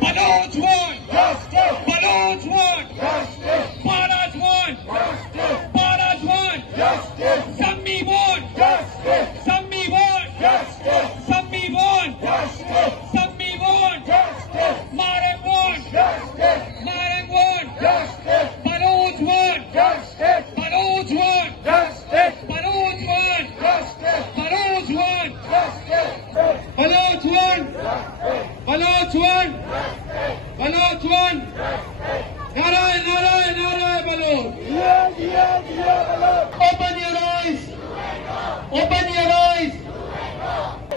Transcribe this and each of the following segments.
Baloch want Justice! Baloch want Justice! Baloch want Justice! Baloch want Justice! Sammi want Justice! Sammi want Justice! Sammi want Justice! Sammi want Justice! Marek want Justice! Marek want Justice! Baloch want Justice! Baloch want Justice! Baloch want Justice! Baloch want Justice! Baloch want Baloch want Baloch want Naray Naray Naray Baloch Baloch! Open your eyes Open your eyes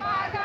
Bada,